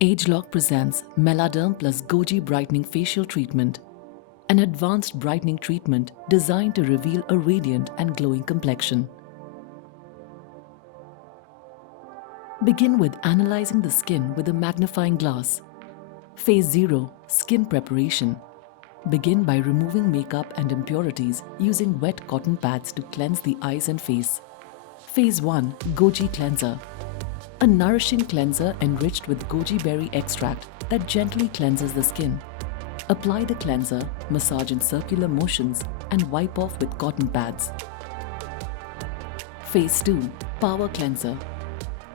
Agelock presents Meladerm plus Goji Brightening Facial Treatment, an advanced brightening treatment designed to reveal a radiant and glowing complexion. Begin with analyzing the skin with a magnifying glass. Phase 0. Skin Preparation. Begin by removing makeup and impurities using wet cotton pads to cleanse the eyes and face. Phase 1. Goji Cleanser. A nourishing cleanser enriched with goji berry extract that gently cleanses the skin. Apply the cleanser, massage in circular motions, and wipe off with cotton pads. Phase 2. Power Cleanser.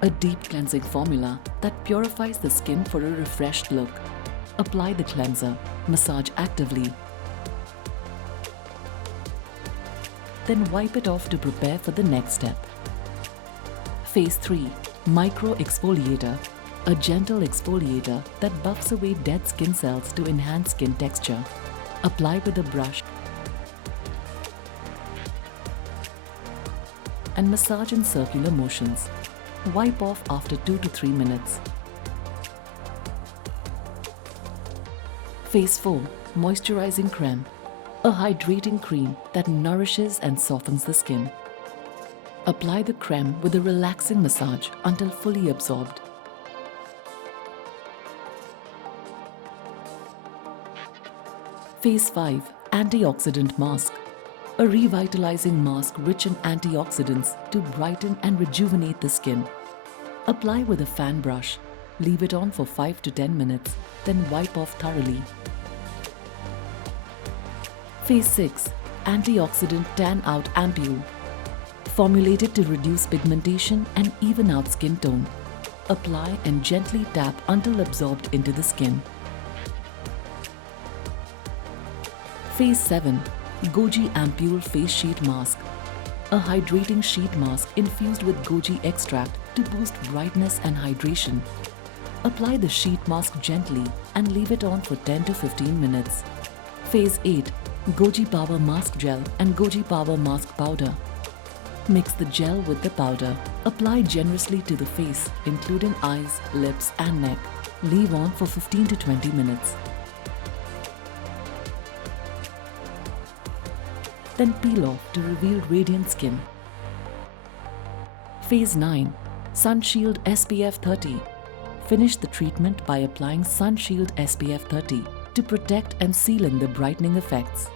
A deep cleansing formula that purifies the skin for a refreshed look. Apply the cleanser, massage actively, then wipe it off to prepare for the next step. Phase 3. Micro Exfoliator. A gentle exfoliator that buffs away dead skin cells to enhance skin texture. Apply with a brush and massage in circular motions. Wipe off after 2 to 3 minutes. Phase 4. Moisturizing Creme. A hydrating cream that nourishes and softens the skin. Apply the creme with a relaxing massage until fully absorbed. Phase 5. Antioxidant Mask. A revitalizing mask rich in antioxidants to brighten and rejuvenate the skin. Apply with a fan brush. Leave it on for 5 to 10 minutes, then wipe off thoroughly. Phase 6. Antioxidant Tan Out Ampule. Formulated to reduce pigmentation and even out skin tone. Apply and gently tap until absorbed into the skin. Phase 7. Goji Ampule Face Sheet Mask. A hydrating sheet mask infused with goji extract to boost brightness and hydration. Apply the sheet mask gently and leave it on for 10 to 15 minutes. Phase 8. Goji Power Mask Gel and Goji Power Mask Powder. Mix the gel with the powder. Apply generously to the face, including eyes, lips and neck. Leave on for 15 to 20 minutes. Then peel off to reveal radiant skin. Phase 9. Sun Shield SPF 30. Finish the treatment by applying Sun Shield SPF 30 to protect and seal in the brightening effects.